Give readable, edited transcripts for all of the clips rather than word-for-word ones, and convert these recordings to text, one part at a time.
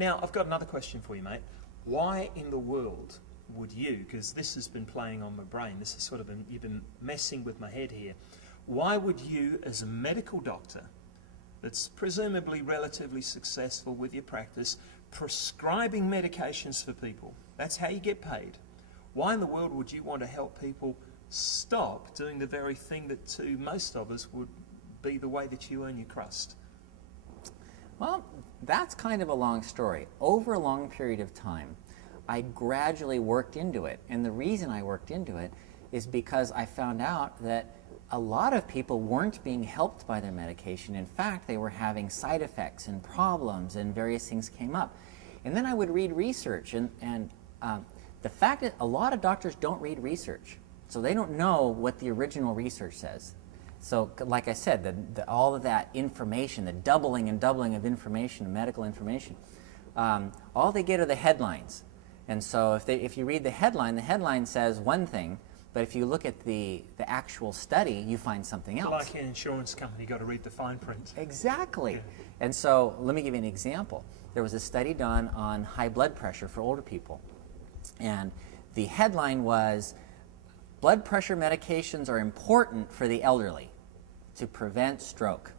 Now, I've got another question for you, mate. Why in the world would you, because this has been playing on my brain, this has sort of been, you've been messing with my head here, why would you, as a medical doctor, that's presumably relatively successful with your practice, prescribing medications for people, that's how you get paid, why in the world would you want to help people stop doing the very thing that to most of us would be the way that you earn your crust? Well, that's kind of a long story. Over a long period of time, I gradually worked into it. And the reason I worked into it is because I found out that a lot of people weren't being helped by their medication. In fact, they were having side effects and problems, and various things came up. And then I would read research, and the fact that a lot of doctors don't read research, so they don't know what the original research says. So, like I said, all of that information, the doubling and doubling of information, medical information, all they get are the headlines. And so if you read the headline says one thing, but if you look at the actual study, you find something else. Like an insurance company, you've got to read the fine print. Exactly. Yeah. And so let me give you an example. There was a study done on high blood pressure for older people. And the headline was, blood pressure medications are important for the elderly to prevent stroke.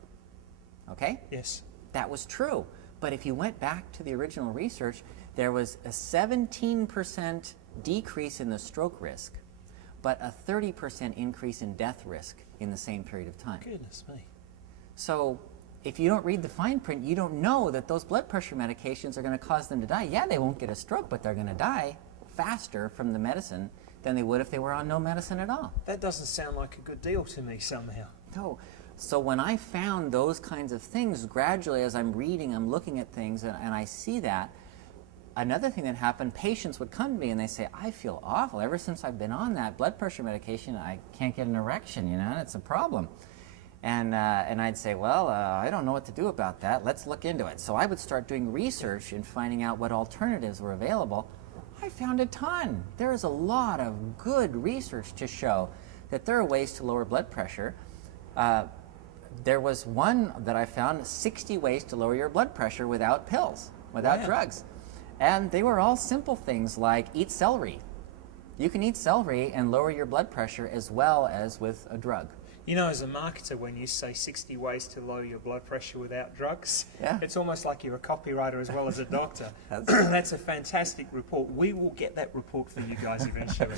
Okay? Yes. That was true. But if you went back to the original research, there was a 17% decrease in the stroke risk, but a 30% increase in death risk in the same period of time. Goodness me. So if you don't read the fine print, you don't know that those blood pressure medications are going to cause them to die. Yeah, they won't get a stroke, but they're going to die faster from the medicine than they would if they were on no medicine at all. That doesn't sound like a good deal to me somehow. No. So when I found those kinds of things, gradually as I'm reading, I'm looking at things, and I see that, another thing that happened, patients would come to me and they say, I feel awful. Ever since I've been on that blood pressure medication, I can't get an erection, and it's a problem. And I'd say, well, I don't know what to do about that. Let's look into it. So I would start doing research and finding out what alternatives were available. I found a ton. There is a lot of good research to show that there are ways to lower blood pressure. There was one that I found, 60 ways to lower your blood pressure without pills, without drugs. And they were all simple things like eat celery. You can eat celery and lower your blood pressure as well as with a drug. You know, as a marketer, when you say 60 ways to lower your blood pressure without drugs, Yeah. it's almost like you're a copywriter as well as a doctor. That's a fantastic report. We will get that report for you guys eventually.